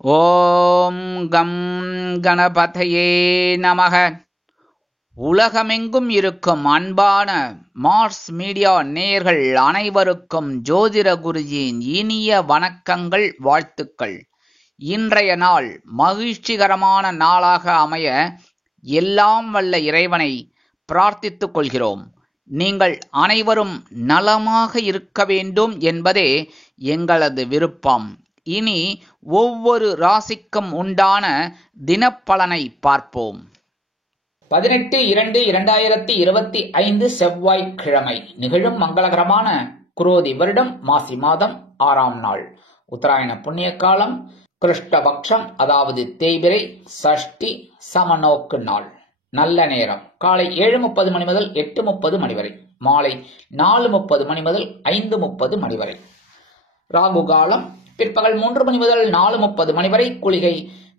ஓம் come கணபதையே நமக. உலகமெங்கும் இருக்கும் அன்பான மார்ஸ் மீடியா நேயர்கள் அனைவருக்கும் ஜோதிட குருஜியின் இனிய வணக்கங்கள், வாழ்த்துக்கள். இன்றைய நாள் மகிழ்ச்சிகரமான நாளாக அமைய எல்லாம் வல்ல இறைவனை பிரார்த்தித்துக் கொள்கிறோம். நீங்கள் அனைவரும் நலமாக இருக்க வேண்டும் என்பதே எங்களது விருப்பம். இனி ஒவ்வொரு ராசிக்கும் உண்டான தினப்பலனை பார்ப்போம். 18/2/2025 செவ்வாய்க்கிழமை நிகழும் மங்களகரமான குரோதி வருடம் மாசி மாதம் 6ஆம் நாள், உத்தராயண புண்ணிய காலம், கிருஷ்ணபக்ஷம், அதாவது தேய்பிறை சஷ்டி சமநோக்கு நாள். நல்ல நேரம் காலை 7:30 மணி முதல் 8:30 மணி வரை, மாலை 4:30 மணி முதல் 5:30 மணி வரை. ராகு காலம் பிற்பகல் 3 மணி முதல் 4:30 மணி வரை, குளிகை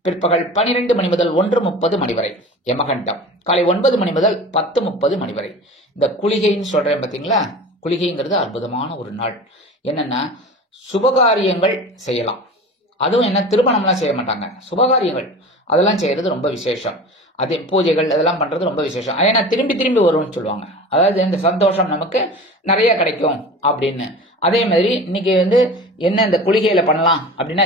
பிற்பகல் 12 மணி முதல் 1:30 மணி வரை, யமகண்டம் காலை 9 மணி முதல் 10:30 மணி வரை. இந்த குளிகைன்னு சொல்றேன் பாத்தீங்களா, குளிகைங்கிறது அற்புதமான ஒரு நாள். என்னன்னா சுபகாரியங்கள் செய்யலாம். அதுவும் என்ன, திருமணம்லாம் செய்ய மாட்டாங்க, சுபகாரியங்கள் அதெல்லாம் செய்யறது ரொம்ப விசேஷம். அதே பூஜைகள் அதெல்லாம் பண்றது ரொம்ப விசேஷம். ஏன்னா திரும்பி திரும்பி வரும்னு சொல்லுவாங்க. அதாவது இந்த சந்தோஷம் நமக்கு நிறைய கிடைக்கும் அப்படின்னு. அதே மாதிரி இன்னைக்கு என்ன இந்த குளிகையில பண்ணலாம் அப்படின்னா,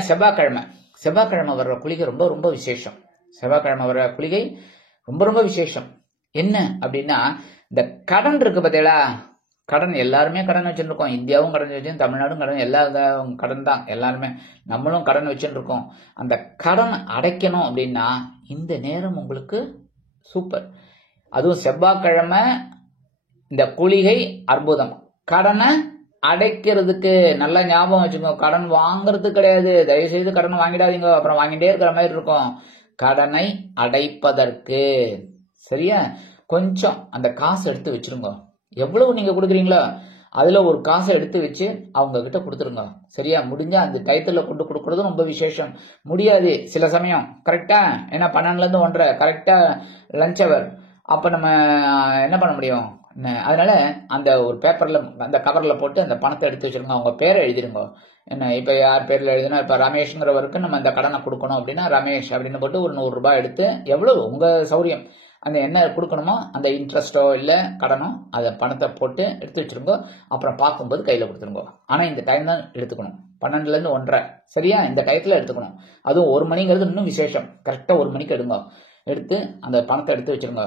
செவ்வாய்க்கிழமை வர்ற குளிகை ரொம்ப ரொம்ப விசேஷம். செவ்வாய்க்கிழமை வர்ற குளிகை ரொம்ப ரொம்ப விசேஷம். என்ன அப்படின்னா, இந்த கடன் இருக்கு பார்த்தீங்களா, கடன் எல்லாருமே கடன் வச்சுருக்கோம். இந்தியாவும் கடன் வச்சு, தமிழ்நாடும் கடன், எல்லா கடன் தான் எல்லாருமே. நம்மளும் கடன் வச்சுட்டு இருக்கோம். அந்த கடன் அடைக்கணும் அப்படின்னா இந்த நேரம் உங்களுக்கு சூப்பர். அதுவும் செவ்வாய்க்கிழமை இந்த குளிகை அற்புதம். கடனை அடைக்கிறதுக்கு நல்ல ஞாபகம் வச்சுக்கோங்க. கடன் வாங்குறது கிடையாது, தயவு செய்து கடன் வாங்கிடாதீங்க, அப்புறம் வாங்கிட்டே இருக்கிற மாதிரி இருக்கும். கடனை அடைப்பதற்கு சரியா கொஞ்சம் அந்த காசு எடுத்து வச்சிருங்க. எவ்வளவு நீங்க கொடுக்குறீங்களோ அதுல ஒரு காசை எடுத்து வச்சு அவங்க கிட்ட கொடுத்துருங்க. சரியா, முடிஞ்சா அந்த டயத்துல கொண்டு கொடுக்கறது ரொம்ப விசேஷம். முடியாது சில சமயம் கரெக்டா, ஏன்னா 12 to 1:30 கரெக்டா லஞ்ச் அவர், அப்ப நம்ம என்ன பண்ண முடியும்? அதனால அந்த ஒரு பேப்பர்ல அந்த கவர்ல போட்டு அந்த பணத்தை எடுத்து வச்சிருங்க. அவங்க பேரை எழுதிருங்க. என்ன, இப்ப யார் பேர்ல எழுதினா, இப்ப ரமேஷ்ங்கிறவருக்கு நம்ம அந்த கடனை கொடுக்கணும் அப்படின்னா ரமேஷ் அப்படின்னு போட்டு ஒரு 100 ரூபாய் எடுத்து, எவ்வளவு உங்க சௌரியம், அந்த என்ன கொடுக்கணுமோ அந்த இன்ட்ரெஸ்டோ இல்ல கடனோ அதை பணத்தை போட்டு எடுத்து வச்சிருங்க. அப்புறம் பார்க்கும்போது கையில கொடுத்துருங்க. ஆனா இந்த டைம் தான் எடுத்துக்கணும், 12 to 1:30 சரியா, இந்த டயத்துல எடுத்துக்கணும். அதுவும் 1 மணிங்கிறது இன்னும் விசேஷம். கரெக்டா 1 மணிக்கு எடுங்க. எடுத்து அந்த பணத்தை எடுத்து வச்சிருங்க.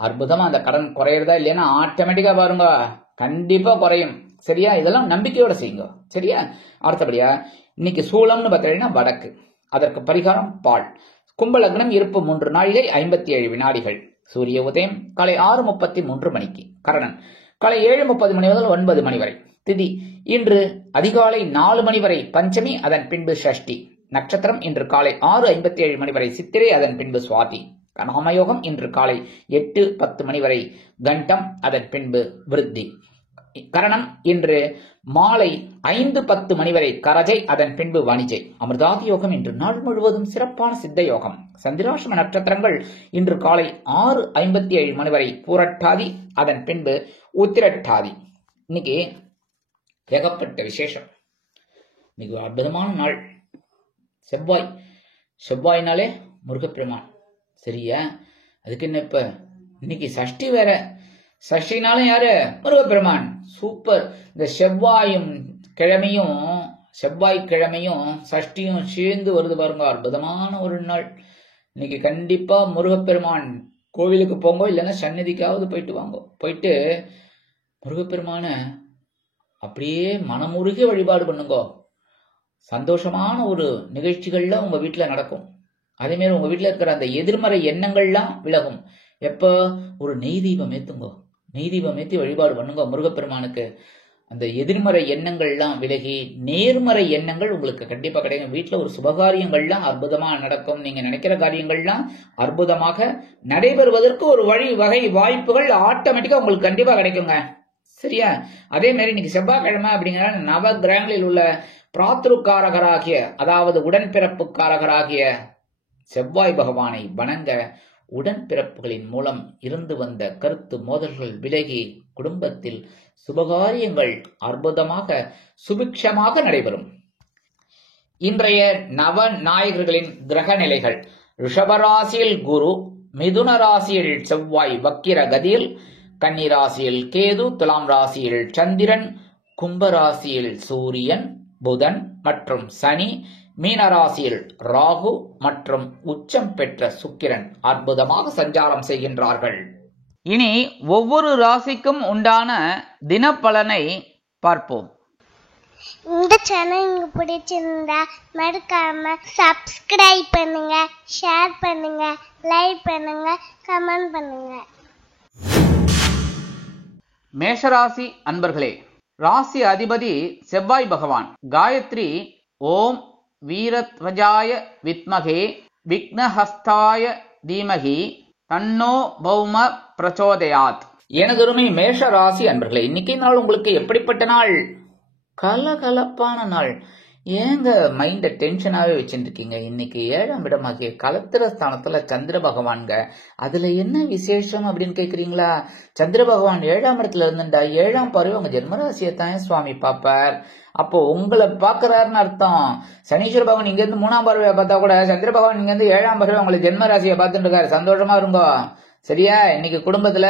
அற்புதமா அந்த கடன் குறையிறதா இல்லைன்னா ஆட்டோமேட்டிக்கா பாருங்க, கண்டிப்பா குறையும். சரியா, இதெல்லாம் நம்பிக்கையோட செய்யுங்க. சரியா, அடுத்தபடியா இன்னைக்கு சூளம்னு பார்த்தீங்கன்னா வடக்கு, அதற்கு பரிகாரம் பால். கும்ப லக்னம், இருப்பு 3 நாழிகை 57 வினாடிகள். சூரிய உதயம் காலை 6:33 மணிக்கு. கரணன் காலை 7:30 மணி முதல் 9 மணி வரை. திதி இன்று அதிகாலை 4 மணி வரை பஞ்சமி, அதன் பின்பு ஷஷ்டி. நட்சத்திரம் இன்று காலை 6:57 மணி வரை சித்திரை, அதன் பின்பு சுவாதி. நாமயோகம் இன்று காலை 8:10 மணி வரை கண்டம், அதன் பின்பு விருத்தி. கரணம் இன்று மாலை 5:10 மணி வரை கரஜை, அதன் பின்பு வணிஜை. அமிர்தாதி யோகம் இன்று நாள் முழுவதும் சிறப்பான சித்த யோகம். சந்திராஷ்டம நட்சத்திரங்கள் இன்று காலை 6:57 மணி வரை பூரட்டாதி, அதன் பின்பு உத்திரட்டாதி. இன்னைக்கு ஏகப்பட்ட விசேஷம். இன்னைக்கு அற்புதமான நாள். செவ்வாய்னாலே முருகப்பெருமான். சரியா, அதுக்கு என்ன, இப்ப இன்னைக்கு சஷ்டி வேற. சஷ்டினாலும் யாரு? முருகப்பெருமான். சூப்பர். இந்த செவ்வாய்க்கிழமையும் சஷ்டியும் சேர்ந்து வருது பாருங்க, அற்புதமான ஒரு நாள். இன்னைக்கு கண்டிப்பா முருகப்பெருமான் கோவிலுக்கு போங்க, இல்லைன்னா சன்னதிக்காவது போயிட்டு வாங்க. போயிட்டு முருகப்பெருமான அப்படியே மனமுருகி வழிபாடு பண்ணுங்க. சந்தோஷமான ஒரு நிகழ்ச்சிகள்லாம் உங்க வீட்டுல நடக்கும். அதே மாதிரி உங்க வீட்டுல இருக்கிற அந்த எதிர்மறை எண்ணங்கள்லாம் விலகும். எப்ப ஒரு நெய் தீபம் ஏத்துங்க, நெய் தீபம் ஏத்தி வழிபாடு பண்ணுங்க முருகப்பெருமானுக்கு. அந்த எதிர்மறை எண்ணங்கள்லாம் விலகி நேர்மறை எண்ணங்கள் உங்களுக்கு கண்டிப்பா கிடைக்கும். வீட்டுல ஒரு சுபகாரியங்கள்லாம் அற்புதமா நடக்கும். நீங்க நினைக்கிற காரியங்கள்லாம் அற்புதமாக நடைபெறுவதற்கு ஒரு வகை வாய்ப்புகள் ஆட்டோமேட்டிக்கா உங்களுக்கு கண்டிப்பா கிடைக்குங்க. சரியா, அதே மாதிரி இன்னைக்கு செவ்வாய்க்கிழமை அப்படிங்கிற நவ கிரகங்களில் உள்ள பிராத்ருக்காரகராகிய, அதாவது உடன்பிறப்புக்காரகராகிய செவ்வாய் பகவானை வணங்க உடன்பிறப்புகளின் மூலம் இருந்து வந்த கருத்து மோதல்கள் விலகி குடும்பத்தில் சுபகாரியங்கள் அற்புதமாக சுபிக்ஷமாக நடைபெறும். இன்றைய நவநாயகர்களின் கிரக நிலைகள்: ரிஷபராசியில் குரு, மிதுன ராசியில் செவ்வாய் வக்கிர கதியில், கன்னி ராசியில் கேது, துலாம் ராசியில் சந்திரன், கும்பராசியில் சூரியன், புதன் மற்றும் சனி, மீனராசியில் ராகு மற்றும் உச்சம் பெற்ற சுக்கிரன் அற்புதமாக சஞ்சாரம் செய்கின்றார்கள். இனி ஒவ்வொரு ராசிக்கும் உண்டான தினப்பலனை பார்ப்போம். இந்த சேனல் உங்களுக்கு பிடிச்சிருந்தா மறக்காம சப்ஸ்கிரைப் பண்ணுங்க, ஷேர் பண்ணுங்க, லைக் பண்ணுங்க, கமெண்ட் பண்ணுங்க. மேஷராசி அன்பர்களே, ராசி அதிபதி செவ்வாய் பகவான். காயத்ரி ஓம் வீரத்வஜாய வித்மகே விக்னஹஸ்தாய தீமகி தன்னோ பௌம பிரச்சோதயாத். எனதொருமை மேஷ ராசி அன்பர்களே, இன்னைக்கு நாள் உங்களுக்கு எப்படிப்பட்ட நாள்? கலகலப்பான நாள். ஏங்க மைண்ட டென்ஷனாவே வச்சுருக்கீங்க? இன்னைக்கு 7ஆம் இடமாகிய கலத்திர ஸ்தானத்துல சந்திர பகவான்க. அதுல என்ன விசேஷம் அப்படின்னு கேக்குறீங்களா? சந்திர பகவான் 7ஆம் இடத்துல இருந்துட்டா 7ஆம் பார்வை உங்க ஜென்மராசியை தான் சுவாமி பாப்பார். அப்போ உங்களை பாக்குறாருன்னு அர்த்தம். சனீஸ்வர பகவான் இங்க இருந்து 3ஆம் பார்வையை பார்த்தா கூட சந்திர பகவான் இங்க இருந்து 7ஆம் பார்வை உங்களை ஜென்மராசியை பார்த்துட்டு இருக்காரு. சந்தோஷமா இருங்கோ. சரியா? இன்னைக்கு குடும்பத்துல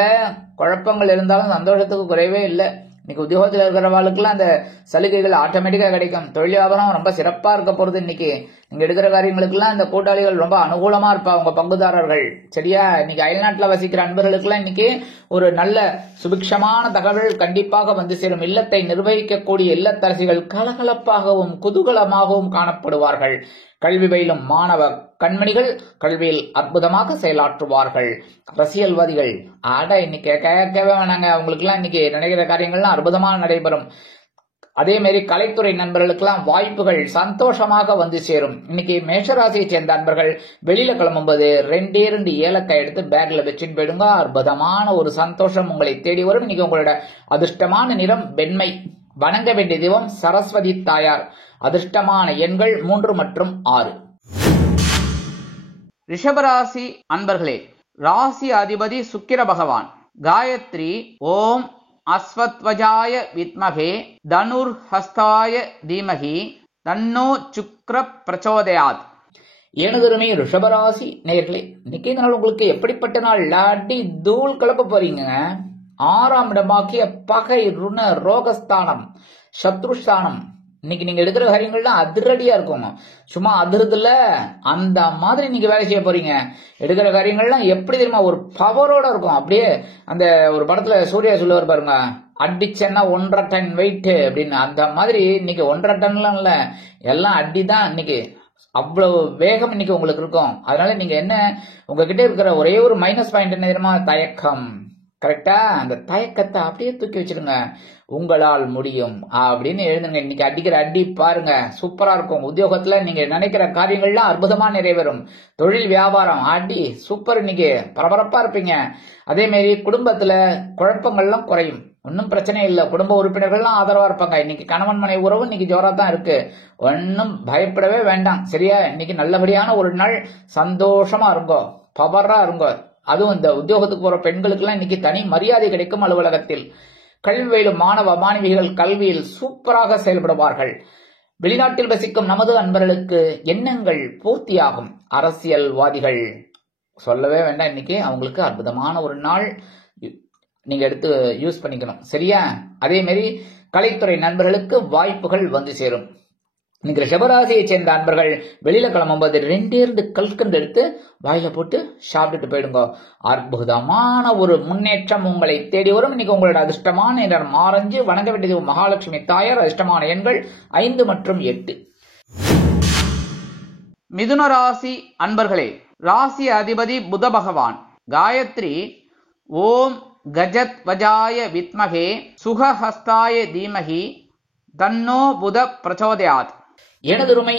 குழப்பங்கள் இருந்தாலும் சந்தோஷத்துக்கு குறைவே இல்லை. இன்னைக்கு உத்தியோகத்தில் இருக்கிறவாளுக்குலாம் அந்த சலுகைகள் ஆட்டோமேட்டிக்கா கிடைக்கும். தொழில் வியாபாரம் ரொம்ப சிறப்பா இருக்க போறது. இன்னைக்கு நீங்க எடுக்கிற காரியங்களுக்கெல்லாம் இந்த கூட்டாளிகள் ரொம்ப அனுகூலமா இருப்பா, உங்க பங்குதாரர்கள். சரியா? இன்னைக்கு அயல்நாட்டுல வசிக்கிற அன்பர்களுக்கெல்லாம் இன்னைக்கு ஒரு நல்ல சுபிக்ஷமான தகவல் கண்டிப்பாக வந்து சேரும். இல்லத்தை நிர்வகிக்கக்கூடிய இல்லத்தரசிகள் கலகலப்பாகவும் குதூகலமாகவும் காணப்படுவார்கள். கல்வி பயிலும் மாணவ கண்மணிகள் கல்வியில் அற்புதமாக செயலாற்றுவார்கள். அரசியல்வாதிகள் இன்னைக்கு கேட்கவே வேணாங்க, அவங்களுக்கு எல்லாம் இன்னைக்கு நினைக்கிற காரியங்கள்லாம் அற்புதமாக நடைபெறும். அதே மாதிரி கலைத்துறை நண்பர்களுக்கெல்லாம் வாய்ப்புகள் சந்தோஷமாக வந்து சேரும். இன்னைக்கு மேஷராசியை சேர்ந்த நண்பர்கள் வெளியில கிளம்பும்போது 2 ஏலக்காய் எடுத்து பேக்ல வச்சுட்டு போயிடுங்க. அற்புதமான ஒரு சந்தோஷம் உங்களை தேடி வரும். இன்னைக்கு உங்களோட அதிர்ஷ்டமான நிறம் வெண்மை. வணங்க வேண்டிய தெய்வம் சரஸ்வதி தாயார். அதிர்ஷ்டமான எண்கள் 3 மற்றும் 6. ரிஷபராசி அன்பர்களே, ராசி அதிபதி சுக்கிர பகவான். காயத்ரி ஓம் அஸ்வத்வஜாய வித்மகே தனுர் ஹஸ்தாய தீமகி தன்னோ சுக்ர பிரச்சோதயாத். எனதருமை ரிஷபராசி நேயர்களே, இன்னைக்கு நாள் உங்களுக்கு எப்படிப்பட்ட நாள்? அடி தூள் கிளப்ப போறீங்க. 6ஆம் இடமாக்கிய பகை ருண ரோகஸ்தானம் சத்ருஸ்தானம். இன்னைக்கு நீங்க எடுக்கிற காரியங்கள்லாம் அதிரடியா இருக்கும். சும்மா அதிர்துல அந்த மாதிரி நீங்க வேலை செய்ய போறீங்க. எடுக்கிற காரியங்கள்லாம் எப்படி தெரியுமா? ஒரு பவரோட இருக்கும். அப்படியே அந்த ஒரு படத்துல சூர்யா சொல்லுவார் பாருங்க, அடிச்சேன்னா 1.5 டன் வெயிட் அப்படின்னு. அந்த மாதிரி இன்னைக்கு 1.5 டன்லாம் இல்ல, எல்லாம் அடிதான். இன்னைக்கு அவ்வளவு வேகம் இன்னைக்கு உங்களுக்கு இருக்கும். அதனால நீங்க என்ன, உங்ககிட்ட இருக்கிற ஒரே ஒரு மைனஸ் பாயிண்ட் என்ன தெரியுமா? தயக்கம். கரெக்டா? அந்த தயக்கத்தை அப்படியே தூக்கி வச்சிருங்க. உங்களால் முடியும் அப்படின்னு எழுதுங்க. இன்னைக்கு அடிக்கிற அடி பாருங்க, சூப்பரா இருக்கும். உத்தியோகத்துல நீங்க நினைக்கிற காரியங்கள்லாம் அற்புதமா நிறைவேறும். தொழில் வியாபாரம் அடி சூப்பர். இன்னைக்கு பரபரப்பா இருப்பீங்க. அதே மாதிரி குடும்பத்துல குழப்பங்கள்லாம் குறையும். ஒன்னும் பிரச்சனை இல்லை. குடும்ப உறுப்பினர்கள்லாம் ஆதரவா இருப்பாங்க. இன்னைக்கு கணவன் மனைவி உறவு இன்னைக்கு ஜோரா தான் இருக்கு. ஒன்னும் பயப்படவே வேண்டாம். சரியா? இன்னைக்கு நல்லபடியான ஒரு நாள். சந்தோஷமா இருங்கோ, பவரா இருங்கோ. அதுவும் இந்த உத்தியோகத்துக்கு போற பெண்களுக்கு எல்லாம் இன்னைக்கு தனி மரியாதை கிடைக்கும் அலுவலகத்தில். கல்வி பயிலும் மாணவ மாணவிகள் கல்வியில் சூப்பராக செயல்படுவார்கள். வெளிநாட்டில் வசிக்கும் நமது அன்பர்களுக்கு எண்ணங்கள் பூர்த்தியாகும். அரசியல்வாதிகள் சொல்லவே வேண்டாம், இன்னைக்கு அவங்களுக்கு அற்புதமான ஒரு நாள். நீங்க எடுத்து யூஸ் பண்ணிக்கணும். சரியா? அதே மாதிரி கலைத்துறை நண்பர்களுக்கு வாய்ப்புகள் வந்து சேரும். இன்னைக்கு ரிஷபராசியை சேர்ந்த அன்பர்கள் வெளியில கிளம்பும்போது 2 கல்கண்டு எடுத்து வாயில போட்டு சாப்பிட்டுட்டு போயிடுங்க. அற்புதமான ஒரு முன்னேற்றம் உங்களை தேடி வரும். இன்னைக்கு உங்களோட அதிர்ஷ்டமான நிறம் ஆரஞ்சு. வணங்க வேண்டியது மகாலட்சுமி தாயார். அதிர்ஷ்டமான எண்கள் 5 மற்றும் 8. மிதுன ராசி அன்பர்களே, ராசி அதிபதி புத பகவான். காயத்ரி ஓம் கஜத் வஜாய வித்மகே சுகஹஸ்தாய தீமகி தன்னோ புத பிரச்சோதயாத். எனதுருமை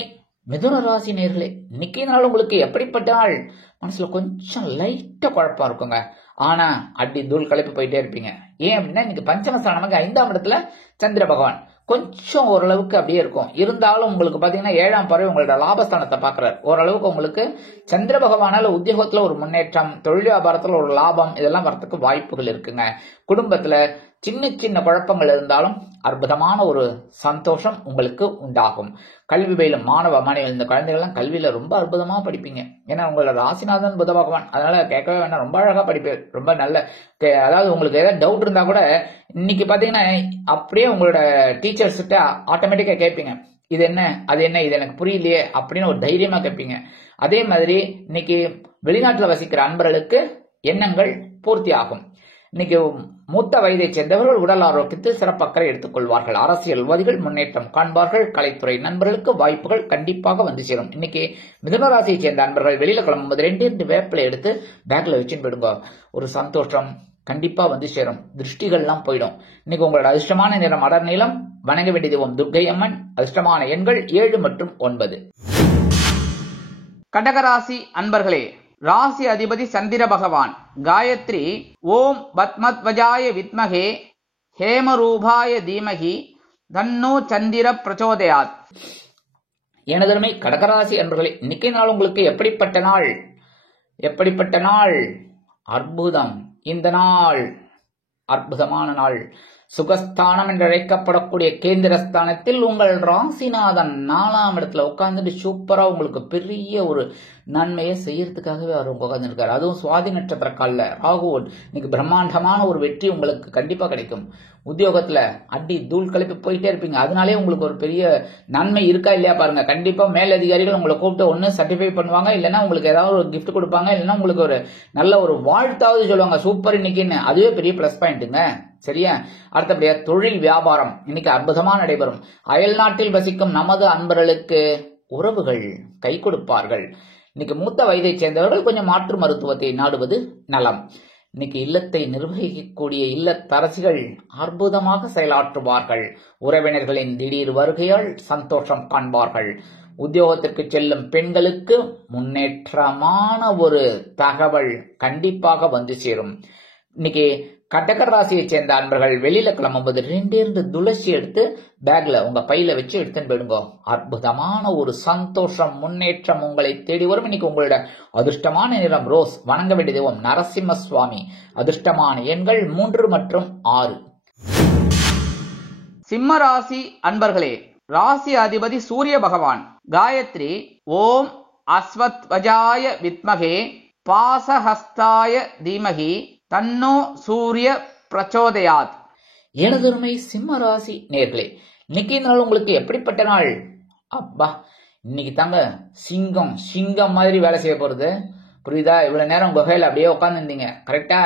மிதுன ராசி நேர்களே, இன்னைக்கு நாள் உங்களுக்கு எப்படிப்பட்ட நாள்? மனசுல கொஞ்சம் லைட்டா குழப்பம் இருக்குங்க. ஆனா அடி தூள் கலப்பி போயிட்டே இருப்பீங்க. ஏன் அப்படின்னா இன்னைக்கு பஞ்சமஸ்தானமாக 5ஆம் இடத்துல சந்திர பகவான். கொஞ்சம் ஓரளவுக்கு அப்படியே இருக்கும். இருந்தாலும் உங்களுக்கு பாத்தீங்கன்னா 7ஆம் பார்வை உங்களோட லாபஸ்தானத்தை பாக்குறாரு. ஓரளவுக்கு உங்களுக்கு சந்திர பகவானால உத்தியோகத்துல ஒரு முன்னேற்றம், தொழில் வியாபாரத்துல ஒரு லாபம், இதெல்லாம் வரத்துக்கு வாய்ப்புகள் இருக்குங்க. குடும்பத்துல சின்ன சின்ன குழப்பங்கள் இருந்தாலும் அற்புதமான ஒரு சந்தோஷம் உங்களுக்கு உண்டாகும். கல்வி பயிலும் மாணவ மாணவிகள், இந்த குழந்தைகள்லாம் கல்வியில ரொம்ப அற்புதமா படிப்பீங்க. ஏன்னா உங்களோட ராசிநாதன் புத பகவான், அதனால கேட்கவே வேண்டாம், ரொம்ப அழகா படிப்பீங்க. ரொம்ப நல்ல, அதாவது உங்களுக்கு ஏதாவது டவுட் இருந்தா கூட இன்னைக்கு பாத்தீங்கன்னா அப்படியே உங்களோட டீச்சர்ஸ் கிட்ட ஆட்டோமேட்டிக்கா கேட்பீங்க, இது என்ன, அது என்ன, இது எனக்கு புரியலையே அப்படின்னு ஒரு தைரியமா கேட்பீங்க. அதே மாதிரி இன்னைக்கு வெளிநாட்டுல வசிக்கிற அன்பர்களுக்கு எண்ணங்கள் பூர்த்தி ஆகும். இன்னைக்கு மூத்த வயதை சேர்ந்தவர்கள் உடல் ஆரோக்கியத்தில் சிறப்பக்கறை எடுத்துக் கொள்வார்கள். அரசியல்வாதிகள் முன்னேற்றம் காண்பார்கள். கலைத்துறை நண்பர்களுக்கு வாய்ப்புகள் கண்டிப்பாக வந்து சேரும். இன்னைக்கு மிதுன ராசியை சேர்ந்த அன்பர்கள் வெளியில கிளம்பும்போது 2 வேப்பிலை எடுத்து பேக்ல வச்சுன்னு போயிடுங்க. ஒரு சந்தோஷம் கண்டிப்பா வந்து சேரும். திருஷ்டிகள்லாம் போயிடும். இன்னைக்கு உங்களோட அதிர்ஷ்டமான நிறம் அடர் நீளம். வணங்க வேண்டிய தெய்வம் துர்க்கை அம்மன். அதிர்ஷ்டமான எண்கள் 7 மற்றும் 9. கடகராசி அன்பர்களே, ராசி அதிபதி சந்திர பகவான். காயத்ரி ஓம் பத்மத்வஜாய வித்மகே ஹேமரூபாய தீமகி தன்னோ சந்திர பிரச்சோதயாத். எனதருமை கடகராசி அன்பர்களே, இன்னைக்கு நாள் உங்களுக்கு எப்படிப்பட்ட நாள்? எப்படிப்பட்ட நாள்? அற்புதம். இந்த நாள் அற்புதமான நாள். சுகஸ்தானம் என்று அழைக்கப்படக்கூடிய கேந்திரஸ்தானத்தில் உங்கள் ராசிநாதன் 4ஆம் இடத்துல உட்கார்ந்துட்டு சூப்பரா உங்களுக்கு பெரிய ஒரு நன்மையை செய்யறதுக்காகவே அவர் உட்கார்ந்து இருக்காரு. அதுவும் சுவாதி நட்சத்திர காலில் ராகுவோன். இன்னைக்கு பிரம்மாண்டமான ஒரு வெற்றி உங்களுக்கு கண்டிப்பா கிடைக்கும். உத்தியோகத்துல அடி தூள் கிளப்பி போயிட்டே இருப்பீங்க. அதனாலே உங்களுக்கு ஒரு பெரிய நன்மை இருக்கா இல்லையா பாருங்க. கண்டிப்பா மேலதிகாரிகள் உங்களை கூப்பிட்டு ஒன்னு சர்டிஃபை பண்ணுவாங்க, இல்லைன்னா உங்களுக்கு ஏதாவது ஒரு கிஃப்ட் கொடுப்பாங்க, இல்லைன்னா உங்களுக்கு ஒரு நல்ல ஒரு வாழ்த்தாவது சொல்லுவாங்க, சூப்பர் இன்னைக்குன்னு. அதுவே பெரிய பிளஸ் பாயிண்ட்டுங்க. சரியா? அடுத்தபடியா தொழில் வியாபாரம் இன்னைக்கு அற்புதமா நடைபெறும். அயல் நாட்டில் வசிக்கும் நமது அன்பர்களுக்கு உறவுகள் கை கொடுப்பார்கள். இன்னைக்கு மூத்த வயதை சேர்ந்தவர்கள் கொஞ்சம் மாற்று மருத்துவத்தை நாடுவது நலம். இன்னைக்கு இல்லத்தை நிர்வகிக்கக்கூடிய இல்லத்தரசிகள் அற்புதமாக செயலாற்றுவார்கள். உறவினர்களின் திடீர் வருகையால் சந்தோஷம் காண்பார்கள். உத்தியோகத்திற்கு செல்லும் பெண்களுக்கு முன்னேற்றமான ஒரு தகவல் கண்டிப்பாக வந்து சேரும். இன்னைக்கு கடக ராசியை சேர்ந்த அன்பர்கள் வெளியில கிளம்பும்போது 2 துளசி எடுத்து பேக்ல உங்க பையில வச்சு எடுத்துன்னு போயிடுங்க. அற்புதமான ஒரு சந்தோஷம் முன்னேற்றம் உங்களை தேடி வரும். இன்னைக்கு உங்களோட அதிர்ஷ்டமான நிறம் ரோஸ். வணங்க வேண்டிய தெய்வம் நரசிம்ம சுவாமி. அதிர்ஷ்டமான எண்கள் 3 மற்றும் 6. சிம்ம ராசி அன்பர்களே, ராசி அதிபதி சூரிய பகவான். காயத்ரி ஓம் அஸ்வத்வஜாய வித்மகே பாசஹஸ்தாய தீமகி தன்னோ சூரிய பிரச்சோதயாத். எனதொருமை சிம்ம ராசி நேர்களே, இன்னைக்கு நாள் உங்களுக்கு எப்படிப்பட்ட நாள்? அப்பா, இன்னைக்கு தாங்க சிங்கம் மாதிரி வேலை செய்ய போறது. புரியுதா? இவ்வளவு நேரம் குகையில அப்படியே உட்கார்ந்து இருந்தீங்க, கரெக்டா?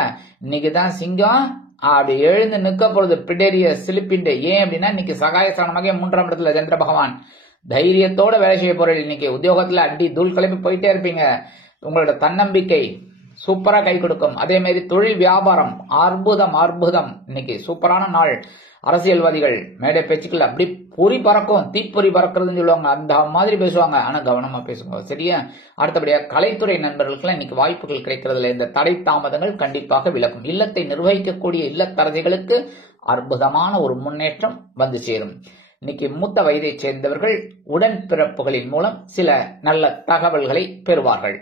இன்னைக்கு தான் சிங்கம் அப்படி எழுந்து நிற்க போறது பிடேரிய சிலிப்பிண்டு. ஏன் அப்படின்னா இன்னைக்கு சகாயஸ்தானமாக 3ஆம் இடத்துல சந்திர பகவான். தைரியத்தோட வேலை செய்ய போறீங்க. இன்னைக்கு உத்தியோகத்துல அடி தூள் கிளப்பி போயிட்டே இருப்பீங்க. உங்களோட தன்னம்பிக்கை சூப்பரா கை கொடுக்கும். அதே மாதிரி தொழில் வியாபாரம் அற்புதம். இன்னைக்கு சூப்பரான நாள். அரசியல்வாதிகள் மேடை பேச்சுக்கள் அப்படி பொறி பறக்கும், தீப்பொறி பறக்கிறதுன்னு சொல்லுவாங்க, அந்த மாதிரி பேசுவாங்க. ஆனா கவனமா பேசுங்க, சரியா? அடுத்தபடியா கலைத்துறை நண்பர்களுக்கு இன்னைக்கு வாய்ப்புகள் கிடைக்கிறதுல இந்த தடை தாமதங்கள் கண்டிப்பாக விலகும். இல்லத்தை நிர்வகிக்கக்கூடிய இல்லத்தரசிகளுக்கு அற்புதமான ஒரு முன்னேற்றம் வந்து சேரும். இன்னைக்கு மூத்த வயதை சேர்ந்தவர்கள் உடன்பிறப்புகளின் மூலம் சில நல்ல தகவல்களை பெறுவார்கள்.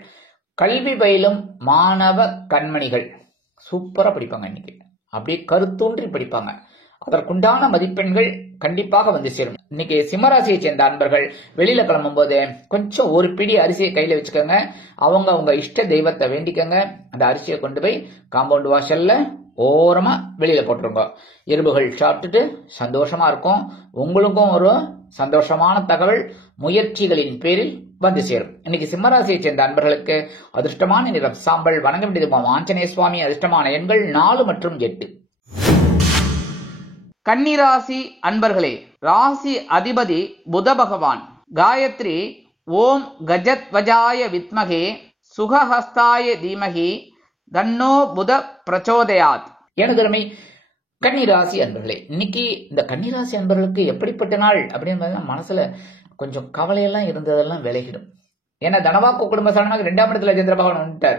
கல்வி பயிலும் மாணவ கண்மணிகள் சூப்பரா படிப்பாங்க. இன்னைக்கு அப்படியே கருத்தூன்றி படிப்பாங்க. அதற்குண்டான மதிப்பெண்கள் கண்டிப்பாக வந்து சேரும். இன்னைக்கு சிம்மராசியை சேர்ந்த அன்பர்கள் வெளியில கிளம்பும் போது கொஞ்சம் ஒரு பிடி அரிசியை கையில வச்சுக்கோங்க. அவங்க இஷ்ட தெய்வத்தை வேண்டிக்கங்க. அந்த அரிசியை கொண்டு போய் காம்பவுண்ட் வாசல்ல ஓரமா வெளியில போட்டுருங்க. எறும்புகள் சாப்பிட்டுட்டு சந்தோஷமா இருக்கும். உங்களுக்கும் ஒரு சந்தோஷமான தகவல் முயற்சிகளின் பேரில் வந்து சேரும். இன்னைக்கு சிம்மராசியை சேர்ந்த அன்பர்களுக்கு அதிர்ஷ்டமான நிறம் சாம்பல். வணங்க வேண்டியது ஆஞ்சநேய சுவாமி. அதிர்ஷ்டமான எண்கள் 4 மற்றும் 8. கன்னிராசி அன்பர்களே, ராசி அதிபதி புத பகவான். காயத்ரி ஓம் கஜத்வஜாய வித்மகே சுகஹஸ்தாய தீமகி தன்னோ புத பிரச்சோதயாத். எனதருமை கன்னிராசி அன்பர்களே, இன்னைக்கு இந்த கன்னிராசி அன்பர்களுக்கு எப்படிப்பட்ட நாள் அப்படின்னு மனசுல கொஞ்சம் கவலையெல்லாம் இருந்ததெல்லாம் விலகிடும். ஏன்னா தனவாக்கு குடும்ப சலனாக 2ஆம் இடத்துல சந்திர பகவான் வந்துட்டார்.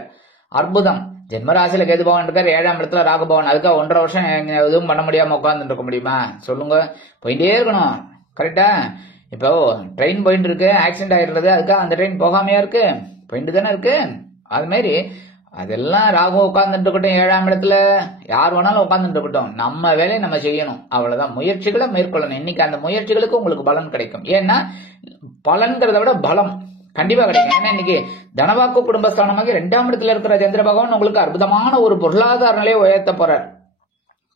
அற்புதம். ஜென்மராசியில கேது பகவான் இருக்காரு, 7ஆம் இடத்துல ராகு பகவான். அதுக்காக 1.5 வருஷம் எதுவும் பண்ண முடியாம உட்கார்ந்து இருக்க முடியுமா சொல்லுங்க? போயிட்டே இருக்கணும், கரெக்டா? இப்போ ட்ரெயின் போயிட்டு இருக்கு, ஆக்சிடென்ட் ஆயிடுறது, அதுக்காக அந்த ட்ரெயின் போகாமையா இருக்கு? போயிட்டு தானே இருக்கு. அது மாதிரி அதெல்லாம் ராகு உட்கார்ந்துட்டு இருக்கட்டும், 7ஆம் இடத்துல யார் வேணாலும் உட்கார்ந்துட்டு இருக்கட்டும், நம்ம வேலையை நம்ம செய்யணும், அவ்வளவுதான். முயற்சிகளை மேற்கொள்ளணும். இன்னைக்கு அந்த முயற்சிகளுக்கு உங்களுக்கு பலன் கிடைக்கும். ஏன்னா பலன்கிறத விட பலம் கண்டிப்பா கிடைக்கும். ஏன்னா இன்னைக்கு தனவாக்கு குடும்பஸ்தானமாக 2ஆம் இடத்துல இருக்கிற சந்திர பகவான் உங்களுக்கு அற்புதமான ஒரு பொருளாதார நிலையை உயர்த்த போறார்.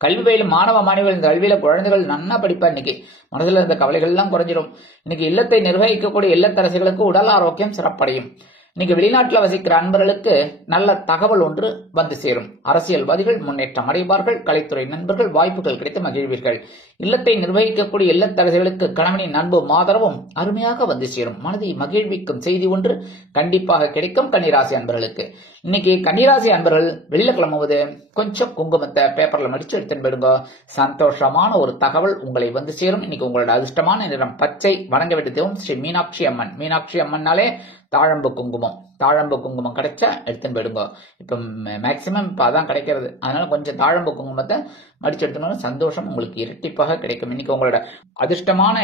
கல்வி பயிலும் மாணவ மாணவிகள், இந்த கல்வியில குழந்தைகள் நன்னா படிப்பா. இன்னைக்கு மனசுல இருந்த கவலைகள் எல்லாம் குறைஞ்சிடும். இன்னைக்கு இல்லத்தை நிர்வகிக்கக்கூடிய இல்லத்தரசிகளுக்கு உடல் ஆரோக்கியம் சிறப்படையும். இன்னைக்கு வெளிநாட்டில் வசிக்கிற அன்பர்களுக்கு நல்ல தகவல் ஒன்று வந்து சேரும். அரசியல்வாதிகள் முன்னேற்றம் அடைவார்கள். கலைத்துறை நண்பர்கள் வாய்ப்புகள் கிடைத்து மகிழ்வீர்கள். இல்லத்தை நிர்வகிக்கக்கூடிய இல்லத்தரசிகளுக்கு கணவனின் அன்பும் ஆதரவும் அருமையாக வந்து சேரும். மனதை மகிழ்விக்கும் செய்தி ஒன்று கண்டிப்பாக கிடைக்கும் கன்னிராசி அன்பர்களுக்கு. இன்னைக்கு கன்னிராசி அன்பர்கள் வெளியில கிளம்புவது கொஞ்சம் குங்குமத்தை பேப்பர்ல மடிச்சு எடுத்துன்னு போயிடுங்க. சந்தோஷமான ஒரு தகவல் உங்களை வந்து சேரும். இன்னைக்கு உங்களோட அதிர்ஷ்டமான நிறம் பச்சை. வணங்க வேண்டிய தெய்வம் ஸ்ரீ மீனாட்சி அம்மன். மீனாட்சி அம்மன்னாலே தாழம்பு குங்குமம் கிடைச்சா எடுத்துன்னு போயிடுங்க. இப்ப மேக்சிமம் இப்ப அதான் கிடைக்கிறது. அதனால கொஞ்சம் தாழம்பு குங்குமத்தை மடிச்சு எடுத்துனாலும் சந்தோஷம் உங்களுக்கு இரட்டிப்பாக கிடைக்கும். இன்னைக்கு உங்களோட அதிர்ஷ்டமான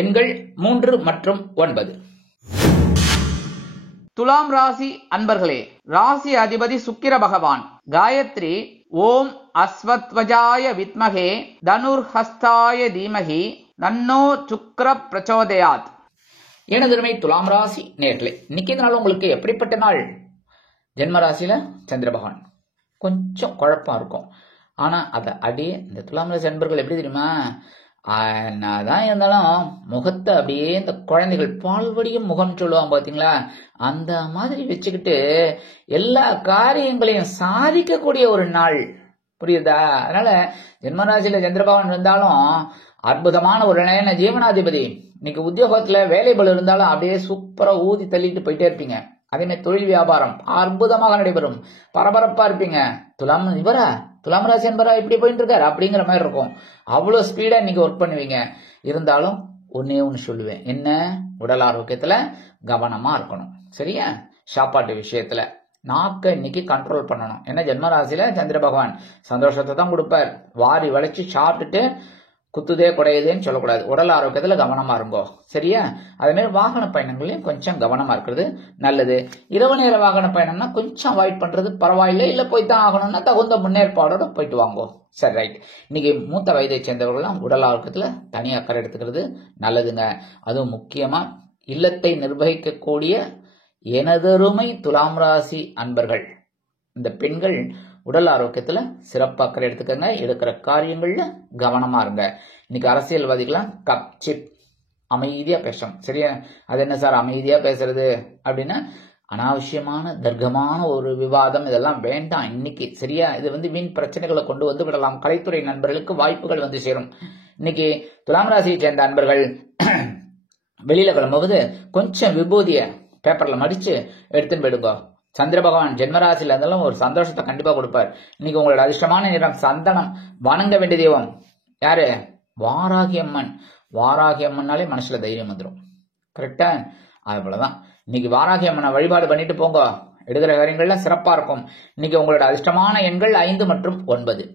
எண்கள் 3 மற்றும் 9. துலாம் ராசி அன்பர்களே, ராசி அதிபதி சுக்கிர பகவான். காயத்ரி ஓம் அஸ்வத்வஜாய வித்மகே தனுர்ஹஸ்தாய தீமகி தன்னோ சுக்ர பிரச்சோதயாத். எனதுமை துலாம் ராசி நேர்களே, இன்னைக்கு நாள் உங்களுக்கு எப்படிப்பட்ட நாள்? ஜென்ம ராசியில சந்திர பகவான் கொஞ்சம் குழப்பம் இருக்கும். ஆனா அதை அடியே இந்த துலாம் ராசி அன்பர்கள் எப்படி தெரியுமா, தான் இருந்தாலும் முகத்தை அப்படியே இந்த குழந்தைகள் பால்வடியும் முகம் சொல்லுவாங்க பாத்தீங்களா, அந்த மாதிரி வச்சுக்கிட்டு எல்லா காரியங்களையும் சாதிக்கக்கூடிய ஒரு நாள். புரியுதா? அதனால ஜென்மராசியில சந்திரபகவான் இருந்தாலும் அற்புதமான ஒரு நிலையான ஜீவனாதிபதி. இன்னைக்கு உத்தியோகத்துல வேலைகள் இருந்தாலும் அப்படியே சூப்பரா ஊதி தள்ளிட்டு போயிட்டே இருப்பீங்க. அதே மாதிரி தொழில் வியாபாரம் அற்புதமாக நடைபெறும். பரபரப்பா இருப்பீங்க. துலாம் ராசி என்பரா இப்படி போயிட்டு இருக்காரு அப்படிங்கிற மாதிரி இருக்கும். அவ்வளவு ஸ்பீடா இன்னைக்கு ஒர்க் பண்ணுவீங்க. இருந்தாலும் ஒன்னே ஒன்னு சொல்லுவேன், என்ன? உடல் ஆரோக்கியத்துல கவனமா இருக்கணும். சரியா? சாப்பாட்டு விஷயத்துல நாக்க இன்னைக்கு கண்ட்ரோல் பண்ணணும். ஏன்னா ஜென்மராசியில சந்திர பகவான் சந்தோஷத்தை தான் கொடுப்பார். வாரி வளைச்சு சாப்பிட்டுட்டு குத்துதே குடையுதேன்னு சொல்லக்கூடாது. உடல் ஆரோக்கியத்துல கவனமா இருங்கோ. சரியா? அதே மாதிரி வாகன பயணங்களையும் கொஞ்சம் கவனமா இருக்கிறது நல்லது. இரவு நேர வாகன பயணம்னா கொஞ்சம் அவாய்ட் பண்றது பரவாயில்லை. இல்ல போய்தான் ஆகணும்னா தகுந்த முன்னேற்பாடோட போயிட்டு வாங்கோ. சரி, ரைட். இன்னைக்கு மூத்த வயதை சேர்ந்தவர்கள்லாம் உடல் ஆரோக்கியத்துல தனி அக்கறை எடுத்துக்கிறது நல்லதுங்க. அதுவும் முக்கியமா இல்லத்தை நிர்வகிக்கக்கூடிய எனதருமை துலாம் ராசி அன்பர்கள், இந்த பெண்கள் உடல் ஆரோக்கியத்துல சிறப்பு அக்கறை எடுத்துக்கங்க. எடுக்கிற காரியங்கள்ல கவனமா இருங்க. இன்னைக்கு அரசியல்வாதிகளாம் கப் சிப் அமைதியா பேசணும். சரியா? அது என்ன சார் அமைதியா பேசுறது அப்படின்னா, அனாவசியமான தர்க்கமான ஒரு விவாதம் இதெல்லாம் வேண்டாம் இன்னைக்கு. சரியா? இது வீண் பிரச்சனைகளை கொண்டு வந்து விடலாம். கலைத்துறை நண்பர்களுக்கு வாய்ப்புகள் வந்து சேரும். இன்னைக்கு துலாம் ராசியை சேர்ந்த அன்பர்கள் வெளியில கிளம்புவது கொஞ்சம் விபூதிய பேப்பர்ல மடிச்சு எடுத்துன்னு போயிடுங்க. சந்திர பகவான் ஜென்மராசியில இருந்தாலும் ஒரு சந்தோஷத்தை கண்டிப்பா கொடுப்பார். இன்னைக்கு உங்களோட அதிர்ஷ்டமான நிறம் சந்தனம். வணங்க வேண்டிய தெய்வம் யாரு? வாராகி அம்மன். வாராகி அம்மன்னாலே மனசுல தைரியம் வந்துடும். கரெக்டா? அது போலதான் இன்னைக்கு வாராகி அம்மனை வழிபாடு பண்ணிட்டு போங்க. எடுக்கிற காரியங்கள்ல சிறப்பா இருக்கும். இன்னைக்கு உங்களோட அதிர்ஷ்டமான எண்கள் 5 மற்றும் 9.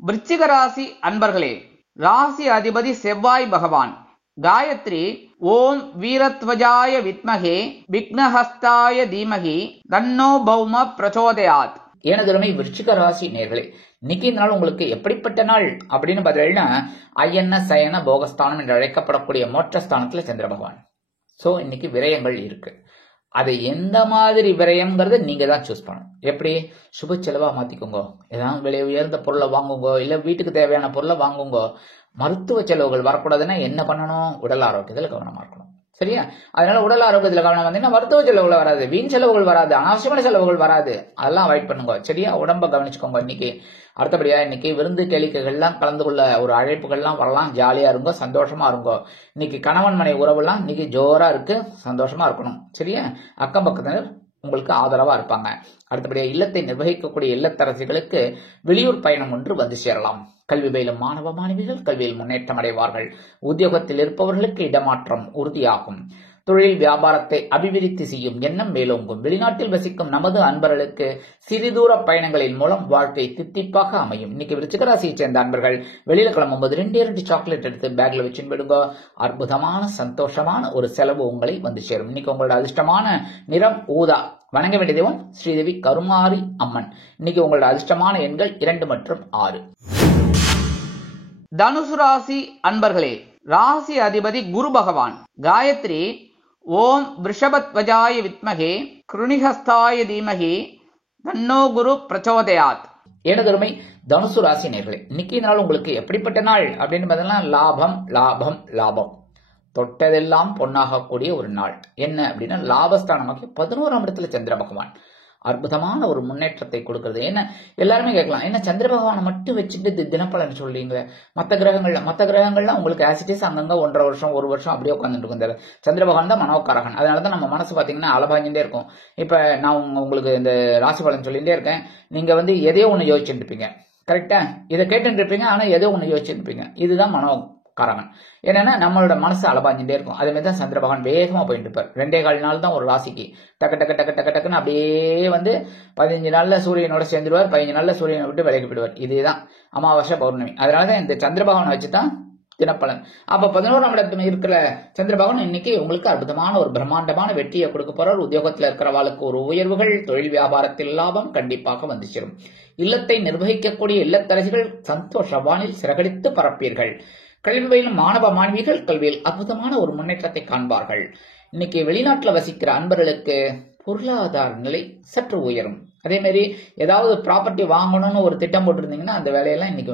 விருச்சிக ராசி அன்பர்களே, ராசி அதிபதி செவ்வாய் பகவான். காயத்ரி ஓம் வீரத்வஜாய வித்மகே விக்னஹஸ்தாய தீமகி தன்னோ பௌம பிரச்சோதயாத். எனதுமை விருச்சிக ராசி நேர்களே, இன்னைக்கு இந்த நாள் உங்களுக்கு எப்படிப்பட்ட நாள் அப்படின்னு பார்த்தீங்கன்னா, அயன சயன போகஸ்தானம் என்று அழைக்கப்படக்கூடிய மோட்சஸ்தானத்துல சந்திர பகவான். சோ இன்னைக்கு விரயங்கள் இருக்கு. அதை எந்த மாதிரி விரயம்ங்கிறத நீங்க தான் சூஸ் பண்ணணும். எப்படி? சுப செலவா மாத்திக்கோங்க. ஏதாவது விலை உயர்ந்த பொருளை வாங்குங்க. இல்ல வீட்டுக்கு தேவையான பொருளை வாங்குங்க. மருத்துவ செலவுகள் வரக்கூடாதுன்னா என்ன பண்ணணும்? உடல் ஆரோக்கியத்துல கவனமா இருக்கணும். சரியா? அதனால உடல் ஆரோக்கியத்துல கவனம் வந்தீங்கன்னா மருத்துவ செலவுகள் வராது, வீண் செலவுகள் வராது, அனாவசியமான செலவுகள் வராது. அதெல்லாம் அவாய்ட் பண்ணுங்க. சரியா? உடம்ப கவனிச்சுக்கோங்க இன்னைக்கு. அடுத்தபடியா இன்னைக்கு விருந்து கேளிக்கைகள்லாம் கலந்து கொள்ள ஒரு அழைப்புகள்லாம் வரலாம். ஜாலியா இருங்கோ, சந்தோஷமா இருங்கோ. இன்னைக்கு கணவன் மனை உறவுலாம் இன்னைக்கு ஜோரா இருக்கு, சந்தோஷமா இருக்கணும். சரியா? அக்கம் பக்கத்தினர் உங்களுக்கு ஆதரவா இருப்பாங்க. அடுத்தபடியா இல்லத்தை நிர்வகிக்கக்கூடிய இல்லத்தரசிகளுக்கு வெளியூர் பயணம் ஒன்று வந்து சேரலாம். கல்வி பயிலும் மாணவ மாணவிகள் கல்வியில் முன்னேற்றம் அடைவார்கள். உத்தியோகத்தில் இருப்பவர்களுக்கு இடமாற்றம் உறுதியாகும். தொழில் வியாபாரத்தை அபிவிருத்தி செய்யும் எண்ணம் மேலோங்கும். வெளிநாட்டில் வசிக்கும் நமது அன்பர்களுக்கு சிறிதூர பயணங்களின் மூலம் வாழ்க்கை தித்திப்பாக அமையும். இன்னைக்கு விருச்சிக ராசியை சேர்ந்த அன்பர்கள் வெளியில கிளம்பும்போது 2 சாக்லேட் எடுத்து பேக்ல வச்சுன்னு விடுங்க. அற்புதமான சந்தோஷமான ஒரு செலவு உங்களை வந்து சேரும். இன்னைக்கு உங்களோட அதிர்ஷ்டமான நிறம் ஊதா. வணங்க வேண்டிய தெய்வம் ஸ்ரீதேவி கருமாரி அம்மன். இன்னைக்கு உங்களோட அதிர்ஷ்டமான எண்கள் 2 மற்றும் 6. தனுசு ராசி அன்பர்களே, ராசி அதிபதி குரு பகவான். காயத்ரி ஓம் விருஷபத்வஜாய வித்மகே கிருணிஹஸ்தாய தீமகி தன்னோ குரு பிரச்சோதயாத். எனதருமை தனுசு ராசி நேயர்களே, இன்னைக்கு நாள் உங்களுக்கு எப்படிப்பட்ட நாள் அப்படின்னு பார்த்தீங்கன்னா லாபம் லாபம் லாபம். தொட்டதெல்லாம் பொன்னாகக்கூடிய ஒரு நாள். என்ன அப்படின்னா லாபஸ்தானமாக 11ஆம் இடத்துல சந்திர பகவான் அற்புதமான ஒரு முன்னேற்றத்தை கொடுக்கிறது. என்ன எல்லாருமே கேட்கலாம், என்ன சந்திர பகவானை மட்டும் வச்சுட்டு தினப்பலன் சொல்றீங்களே, மற்ற கிரகங்கள்லாம் உங்களுக்கு ஆசிட்டிஸ் அங்கங்க 1.5 வருஷம் 1 வருஷம் அப்படியே உட்காந்துட்டு இருக்கும். இந்த சந்திர பகவான் தான் மனோகாரகன். அதனாலதான் நம்ம மனசு பாத்தீங்கன்னா அலபாஞ்சிட்டே இருக்கும். இப்ப நான் உங்களுக்கு இந்த ராசி பலன் சொல்லிட்டே இருக்கேன், நீங்க எதையோ ஒண்ணு யோசிச்சுட்டு இருப்பீங்க. கரெக்டா? இதை கேட்டு இருப்பீங்க, ஆனா ஏதோ ஒண்ணு யோசிச்சுட்டு இருப்பீங்க. இதுதான் மனோகாரகன். என்னன்னா நம்மளோட மனசு அலபாஞ்சிட்டே இருக்கும். அதே மாதிரி தான் சந்திர பகவான் வேகமா போயிட்டு இருப்பார். 2.25 நாள் தான் ஒரு ராசிக்கு. டக்கு டக்கு டக்கு டக்கு டக்குன்னு அப்படியே 15 நாள்ல சூரியனோட சேர்ந்துருவார், 15 நாள்ல சூரியனை விட்டு விலகி போயிடுவார். இதுதான் அமாவாசை பௌர்ணமி. அதனாலதான் இந்த சந்திர பகவானை வச்சுதான் தினப்பலன். அப்ப 11ஆம் இடத்துல இருக்கிற சந்திர பகவான் இன்னைக்கு உங்களுக்கு அற்புதமான ஒரு பிரம்மாண்டமான வெற்றியை கொடுக்க போறார். உத்தியோகத்தில் இருக்கிறவாளுக்கு ஒரு உயர்வுகள், தொழில் வியாபாரத்தில் லாபம் கண்டிப்பாக வந்து சேரும். இல்லத்தை நிர்வகிக்கக்கூடிய இல்லத்தரசிகள் சந்தோஷ வானில் சிறகடித்து பரப்பீர்கள். கல்வி பயிலும் மாணவ மாணவிகள் கல்வியில் அற்புதமான ஒரு முன்னேற்றத்தை காண்பார்கள். இன்னைக்கு வெளிநாட்டுல வசிக்கிற அன்பர்களுக்கு பொருளாதார நிலை சற்று உயரும். அதே மாதிரி ஏதாவது ப்ராப்பர்ட்டி வாங்கணும்னு ஒரு திட்டம் போட்டிருந்தீங்கன்னா அந்த வேலையெல்லாம் இன்னைக்கு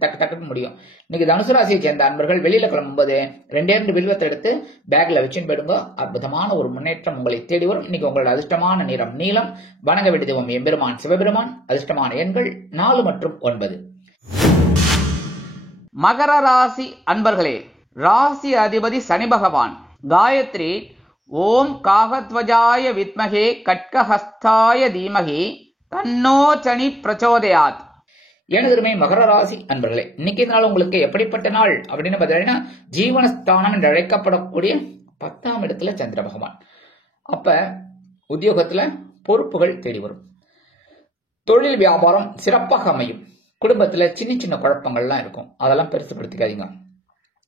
டக்கு டக்குன்னு முடியும். இன்னைக்கு தனுசு ராசியை சேர்ந்த அன்பர்கள் வெளியில கிளம்பும்போது 2 வில்வத்தை எடுத்து பேக்ல வச்சுன்னு போயிடுங்க. அற்புதமான ஒரு முன்னேற்றம் உங்களை தேடி வரும். இன்னைக்கு உங்களோட அதிர்ஷ்டமான நிறம் நீலம். வணங்க வேண்டிய தெய்வம் எம்பெருமான் சிவபெருமான். அதிர்ஷ்டமான எண்கள் 4 மற்றும் 9. மகர ராசி அன்பர்களே, ராசி அதிபதி சனி பகவான். காயத்ரி ஓம் காகத்வஜாய வித்மகே கட்கஹஸ்தாய தீமகி தன்னோ சனி பிரச்சோதயாத். எனதுமே மகர ராசி அன்பர்களே, இன்னைக்கு நாள் உங்களுக்கு எப்படிப்பட்ட நாள் அப்படின்னு பார்த்தீங்கன்னா ஜீவனஸ்தானம் என்று அழைக்கப்படக்கூடிய 10ஆம் இடத்துல சந்திர பகவான். அப்ப உத்தியோகத்துல பொறுப்புகள் தேடி வரும். தொழில் வியாபாரம் சிறப்பாக அமையும். குடும்பத்துல சின்ன சின்ன குழப்பங்கள்லாம் இருக்கும், அதெல்லாம் பெருசுப்படுத்திக்காதீங்க.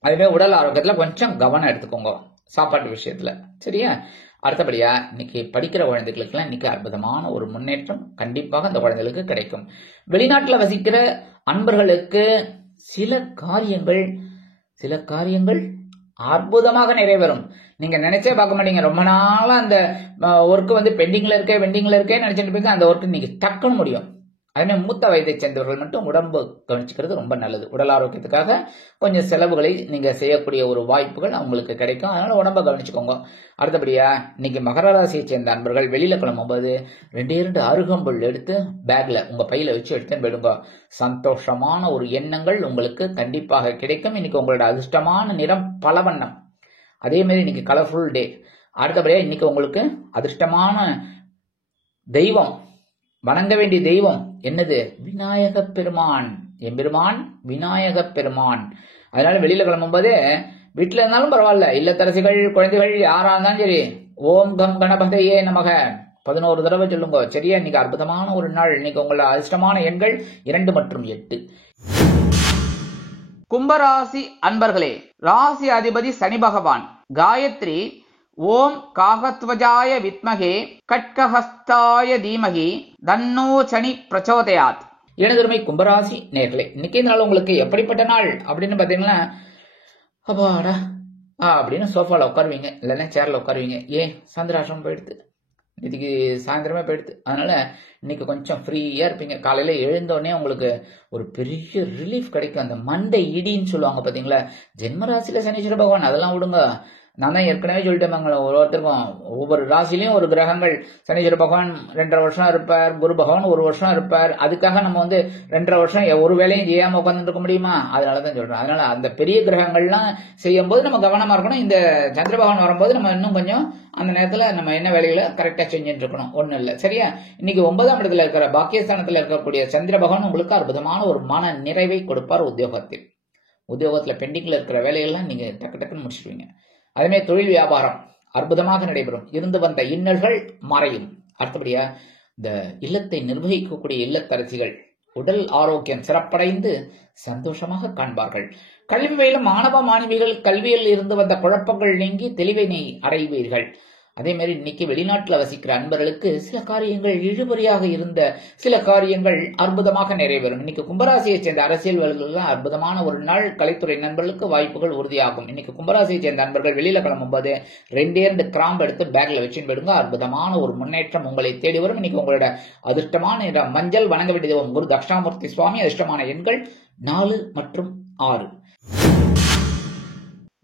அதுவே உடல் ஆரோக்கியத்துல கொஞ்சம் கவனம் எடுத்துக்கோங்க, சாப்பாட்டு விஷயத்துல. சரியா? அடுத்தபடியா இன்னைக்கு படிக்கிற குழந்தைகளுக்கு இன்னைக்கு அற்புதமான ஒரு முன்னேற்றம் கண்டிப்பாக அந்த குழந்தைகளுக்கு கிடைக்கும். வெளிநாட்டுல வசிக்கிற அன்பர்களுக்கு சில காரியங்கள் அற்புதமாக நிறைவேறும். நீங்க நினைச்சே பார்க்க மாட்டீங்க. ரொம்ப நாளா அந்த ஒர்க் பெண்டிங்ல இருக்கே நினைச்சிட்டு இருப்பீங்க. அந்த ஒர்க் இன்னைக்கு டக்குன்னு முடியும். அதே மூத்த வயதை சேர்ந்தவர்கள் மட்டும் உடம்பு கவனிச்சுக்கிறது ரொம்ப நல்லது. உடல் ஆரோக்கியத்துக்காக கொஞ்சம் செலவுகளை நீங்க செய்யக்கூடிய ஒரு வாய்ப்புகள் அவங்களுக்கு கிடைக்கும். அதனால உடம்ப கவனிச்சுக்கோங்க. அடுத்தபடியா இன்னைக்கு மகர ராசியை சேர்ந்த அன்பர்கள் வெளியில கிளம்பும்போது 2 அருகம்புல் எடுத்து பேக்ல உங்க பையில வச்சு எடுத்துன்னு போயிடுங்க. சந்தோஷமான ஒரு எண்ணங்கள் உங்களுக்கு கண்டிப்பாக கிடைக்கும். இன்னைக்கு உங்களோட அதிர்ஷ்டமான நிறம் பலவண்ணம். அதே மாதிரி இன்னைக்கு கலர்ஃபுல் டே. அடுத்தபடியா இன்னைக்கு உங்களுக்கு அதிர்ஷ்டமான தெய்வம், வணங்க வேண்டிய தெய்வம் என்னது? விநாயக பெருமான். எம்பெருமான் விநாயக பெருமான். அதனால வெளியில கிளம்பும்போது வீட்டுல இருந்தாலும் பரவாயில்ல, இல்லத்தரசிகள் குழந்தைகள் யாரா இருந்தாலும் சரி ஓம் கம் கணபதையே நமக 11 தடவை சொல்லுங்க. சரியா? இன்னைக்கு அற்புதமான ஒரு நாள். இன்னைக்கு உங்களோட அதிர்ஷ்டமான எண்கள் 2 மற்றும் 8. கும்பராசி அன்பர்களே, ராசி அதிபதி சனி பகவான். காயத்ரி ஓம் காகத்வஜாய வித்மகே கட்கஹஸ்தாய தீமகி தன்னோ சனி பிரச்சோதயாத். எனதருமை கும்பராசி நேர்களே, இன்னைக்கு நாள் உங்களுக்கு எப்படிப்பட்ட நாள் அப்படின்னு பாத்தீங்கன்னா அப்பாடா அப்படின்னு சோஃபால உட்காருவீங்க, இல்லைன்னா சேர்ல உட்காருவீங்க. ஏன் சந்திராஷ்டிரம் போயிடுது, இன்னைக்கு சாயந்தரமே போயிடுது. அதனால இன்னைக்கு கொஞ்சம் ஃப்ரீயா இருப்பீங்க. காலையில எழுந்தோடனே உங்களுக்கு ஒரு பெரிய ரிலீஃப் கிடைக்கும். அந்த மண்டை இடின்னு சொல்லுவாங்க பாத்தீங்களா, ஜென்மராசியில சனீஸ்வர பகவான், அதெல்லாம் விடுங்க. நான் தான் ஏற்கனவே சொல்லிட்டேன், ஒவ்வொருத்தருக்கும் ஒவ்வொரு ராசிலையும் ஒரு கிரகங்கள். சனீஸ்வர பகவான் 2.5 வருஷம் இருப்பார், குரு பகவான் 1 வருஷம் இருப்பார். அதுக்காக நம்ம 2.5 வருஷம் ஒரு வேலையும் செய்யாம உட்கார்ந்து இருக்க முடியுமா? அதனாலதான் சொல்றேன். அதனால அந்த பெரிய கிரகங்கள்லாம் செய்யும் போது நம்ம கவனமா இருக்கணும். இந்த சந்திர பகவான் வரும்போது நம்ம இன்னும் கொஞ்சம் அந்த நேரத்துல நம்ம என்ன வேலைகளை கரெக்டா செஞ்சுட்டு இருக்கணும். ஒண்ணும் இல்ல. சரியா? இன்னைக்கு 9ஆம் இடத்துல இருக்கிற பாக்கியஸ்தானத்துல இருக்கக்கூடிய சந்திர பகவான் உங்களுக்கு அற்புதமான ஒரு மன நிறைவை கொடுப்பார். உத்தியோகத்துல பெண்டிங்ல இருக்கிற வேலைகள்லாம் நீங்க டக்கு டக்குன்னு முடிச்சிடுவீங்க. அதுமே தொழில் வியாபாரம் அற்புதமாக நடைபெறும். இருந்து வந்த இன்னல்கள் மறையும். அடுத்தபடியா இந்த இல்லத்தை நிர்வகிக்கக்கூடிய இல்லத்தரசிகள் உடல் ஆரோக்கியம் சிறப்படைந்து சந்தோஷமாக காண்பார்கள். கல்வி பயிலும் மாணவ மாணவிகள் கல்வியில் இருந்து வந்த குழப்பங்கள் நீங்கி தெளிவினை அடைவீர்கள். அதே மாதிரி இன்னைக்கு வெளிநாட்டில் வசிக்கிற அன்பர்களுக்கு சில காரியங்கள் இழுபறியாக இருந்த சில காரியங்கள் அற்புதமாக நிறைவேறும். இன்னைக்கு கும்பராசியை சேர்ந்த அரசியல்வாதிகள் அற்புதமான ஒரு நாள். கலைத்துறை நண்பர்களுக்கு வாய்ப்புகள் உறுதியாகும். இன்னைக்கு கும்பராசியை சேர்ந்த அன்பர்கள் வெளியில கிளம்பும்போது 2 கிராம்பு எடுத்து பேக்ல வச்சுன்னு போயிடுங்க. அற்புதமான ஒரு முன்னேற்றம் உங்களை தேடி வரும். இன்னைக்கு உங்களோட அதிர்ஷ்டமான இடம் மஞ்சள். வணங்க வேண்டிய தெய்வம் குரு தட்சிணாமூர்த்தி சுவாமி. அதிர்ஷ்டமான எண்கள் 4 மற்றும் 6.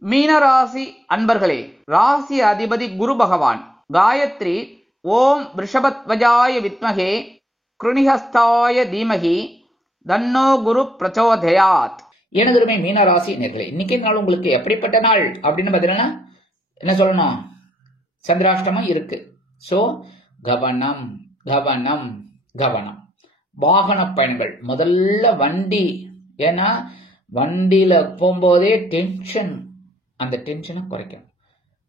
மீனராசி அன்பர்களே, ராசி அதிபதி குரு பகவான். காயத்ரி ஓம் ரிஷபத்வஜாய வித்மகே கிருணிஹஸ்தாய தீமகி தன்னோ குரு பிரச்சோதயாத். எனதுமே மீனராசி நேர்களே, இன்னைக்கு நாள் உங்களுக்கு எப்படிப்பட்ட நாள் அப்படின்னு பார்த்தீங்கன்னா என்ன சொல்லணும், சந்திராஷ்டமம் இருக்கு. ஸோ கவனம் கவனம் கவனம். வாகன பயணங்கள் முதல்ல வண்டி, ஏன்னா வண்டியில போகும்போதே டென்ஷன், அந்த டென்ஷனை குறைக்கணும்.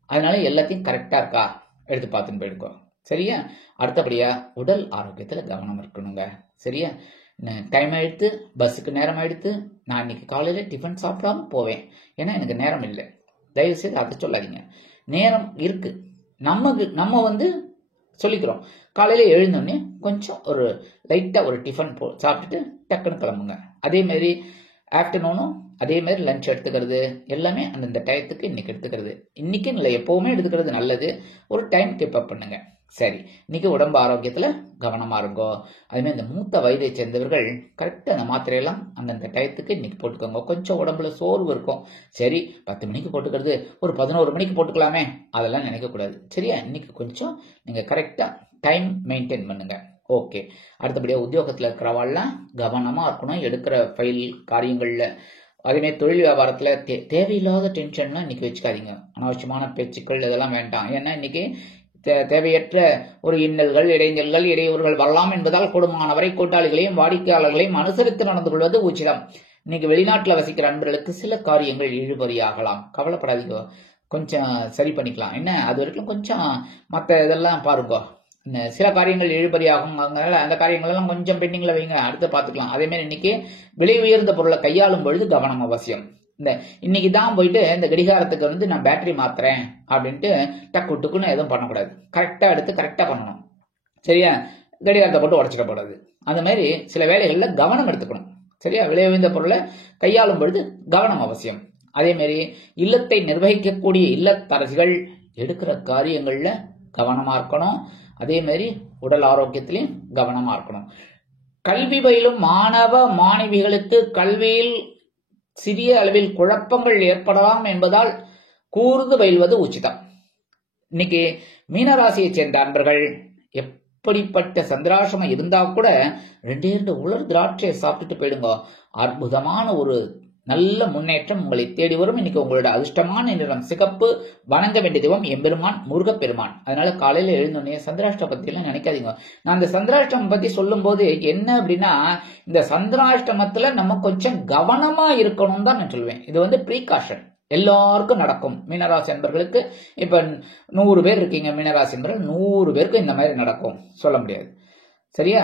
அதனால எல்லாத்தையும் கரெக்டா இருக்கா எடுத்து பார்த்துன்னு போயிடுக்கோ. சரியா? அடுத்தபடியா உடல் ஆரோக்கியத்துல கவனம் இருக்கணுங்க. சரியா? டைம் ஆயிடுத்து, பஸ்ஸுக்கு நேரம் ஆயிடுத்து, நான் இன்னைக்கு காலையில டிஃபன் சாப்பிடாம போவேன் ஏன்னா எனக்கு நேரம் இல்லை. தயவு செய்து அதை சொல்லாதீங்க. நேரம் இருக்கு. நம்ம சொல்லிக்கிறோம், காலையில எழுந்தோடனே கொஞ்சம் ஒரு லைட்டா ஒரு டிஃபன் சாப்பிட்டுட்டு டக்குன்னு கிளம்புங்க. அதே மாதிரி ஆஃப்டர்நூனும் அதே மாதிரி லஞ்ச் எடுத்துக்கிறது எல்லாமே அந்தந்த டயத்துக்கு இன்னைக்கு எடுத்துக்கிறது. இன்னைக்கு இல்லை, எப்பவுமே எடுத்துக்கிறது நல்லது. ஒரு டைம் கீப் அப் பண்ணுங்க. சரி, இன்னைக்கு உடம்பு ஆரோக்கியத்துல கவனமா இருங்கோ. அதுமாதிரி இந்த மூத்த வயதை சேர்ந்தவர்கள் கரெக்டா அந்த மாத்திரையெல்லாம் அந்தந்த டயத்துக்கு இன்னைக்கு போட்டுக்கோங்க. கொஞ்சம் உடம்புல சோர்வு இருக்கும். சரி 10 மணிக்கு போட்டுக்கிறது ஒரு 11 மணிக்கு போட்டுக்கலாமே, அதெல்லாம் நினைக்கக்கூடாது. சரியா? இன்னைக்கு கொஞ்சம் நீங்க கரெக்டா டைம் மெயின்டைன் பண்ணுங்க. ஓகே. அடுத்தபடியா உத்தியோகத்துல இருக்கிறவாள்லாம் கவனமா இருக்கணும், எடுக்கிற ஃபைல் காரியங்கள்ல. அதேமாதிரி தொழில் வியாபாரத்துல தேவையில்லாத டென்ஷன்லாம் இன்னைக்கு வச்சுக்காதீங்க. அனாவசியமான பேச்சுக்கள் இதெல்லாம் வேண்டாம். ஏன்னா இன்னைக்கு தேவையற்ற ஒரு இன்னல்கள், இடைஞ்சல்கள், இடையூறுகள் வரலாம் என்பதால் கூடுமானவரை கூட்டாளிகளையும் வாடிக்கையாளர்களையும் அனுசரித்து நடந்து கொள்வது உச்சிதம். இன்னைக்கு வெளிநாட்டில் வசிக்கிற அன்பர்களுக்கு சில காரியங்கள் இழுபறியாகலாம். கவலைப்படாதீங்க, கொஞ்சம் சரி பண்ணிக்கலாம். என்ன அது வரைக்கும் கொஞ்சம் மற்ற இதெல்லாம் பாருங்க. சில காரியங்கள் இழுபறியாகும், அதனால அந்த காரியங்கள் எல்லாம் கொஞ்சம் பெண்டிங்ல வைங்க, அடுத்து பார்த்துக்கலாம். அதே மாதிரி இன்னைக்கு விலை உயர்ந்த பொருளை கையாளும் பொழுது கவனம் அவசியம். இன்னைக்கு தான் போயிட்டு இந்த கடிகாரத்துக்கு நான் பேட்டரி மாத்துறேன் அப்படின்ட்டு டக்கு டுக்குன்னு எதுவும் பண்ணக்கூடாது. கரெக்டா எடுத்து கரெக்டா பண்ணணும். சரியா? கடிகாரத்தை போட்டு உடச்சிடக்கூடாது. அந்த மாதிரி சில வேலைகள்ல கவனம் எடுத்துக்கணும். சரியா? விலை உயர்ந்த பொருளை கையாளும் பொழுது கவனம் அவசியம். அதே மாதிரி இல்லத்தை நிர்வகிக்கக்கூடிய இல்லத்தரசிகள் எடுக்கிற காரியங்கள்ல கவனமா இருக்கணும். அதே மாதிரி உடல் ஆரோக்கியத்திலையும் கவனமா இருக்கணும். கல்வி பயிலும் மாணவ மாணவிகளுக்கு கல்வியில் சிறிய அளவில் குழப்பங்கள் ஏற்படலாம் என்பதால் கூர்ந்து பயில்வது உச்சிதம். இன்னைக்கு மீனராசியை சேர்ந்த அன்பர்கள் எப்படிப்பட்ட சந்திராசிரமம் இருந்தா கூட 2 உலர் திராட்சையை சாப்பிட்டுட்டு போயிடுங்க. அற்புதமான ஒரு நல்ல முன்னேற்றம் உங்களை தேடி வரும். இன்னைக்கு உங்களோட அதிர்ஷ்டமான நிறம் சிகப்பு. வணங்க வேண்டிய தெய்வம் எம்பெருமான் முருகப்பெருமான். அதனால காலையில எழுந்தோடனே சந்திராஷ்டம் பத்தி எல்லாம் நினைக்காதீங்க. நான் இந்த சந்திராஷ்டம் பத்தி சொல்லும் போது என்ன அப்படின்னா, இந்த சந்திராஷ்டமத்துல நம்ம கொஞ்சம் கவனமா இருக்கணும் தான் நான் சொல்லுவேன். இது ப்ரீகாஷன் எல்லாருக்கும் நடக்கும். மீனராசி என்பர்களுக்கு இப்ப 100 பேர் இருக்கீங்க மீனராசி என்பர்கள், 100 பேருக்கு இந்த மாதிரி நடக்கும், சொல்ல முடியாது. சரியா?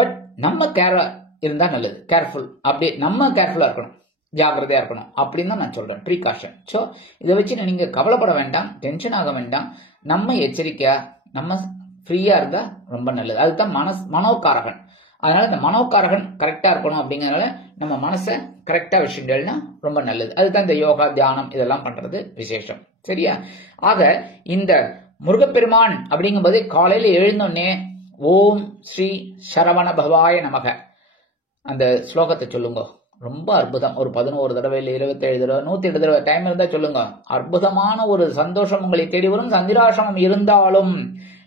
பட் நம்ம இருந்தா நல்லது. கேர்ஃபுல், அப்படி நம்ம கேர்ஃபுல்லா இருக்கணும், ஜாகிரதையா இருக்கணும் அப்படின்னு தான் நான் சொல்றேன். ப்ரீகாஷன். ஸோ இதை வச்சு நீங்க கவலைப்பட வேண்டாம், டென்ஷன் ஆக வேண்டாம். நம்ம எச்சரிக்கையா நம்ம ஃப்ரீயா இருந்தா ரொம்ப நல்லது. அதுதான் மனோகாரகன். அதனால இந்த மனோகாரகன் கரெக்டா இருக்கணும். அப்படிங்கறதுனால நம்ம மனசை கரெக்டா வச்சுட்டோம்னா ரொம்ப நல்லது. அதுதான் இந்த யோகா தியானம் இதெல்லாம் பண்றது விசேஷம். சரியா? ஆக இந்த முருகப்பெருமான் அப்படிங்கும்போது காலையில எழுந்தோடனே ஓம் ஸ்ரீ சரவண பவாய நமக அந்த ஸ்லோகத்தை சொல்லுங்க. ரொம்ப அற்புதம். ஒரு 11 தடவை, இல்லை 27 தடவை, 108 தடவை டைம் இருந்தா சொல்லுங்க. அற்புதமான ஒரு சந்தோஷம் உங்களை தேடி வரும். சந்திராசிரமம் இருந்தாலும்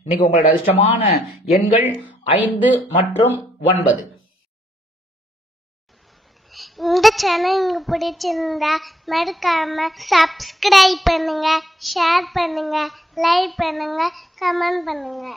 இன்னைக்கு உங்களோட அதிர்ஷ்டமான எண்கள் 5 மற்றும் 9. இந்த சேனல் உங்களுக்கு பிடிச்சிருந்தா மறக்காம சப்ஸ்கிரைப் பண்ணுங்க, ஷேர் பண்ணுங்க, லைக் பண்ணுங்க, கமெண்ட் பண்ணுங்க.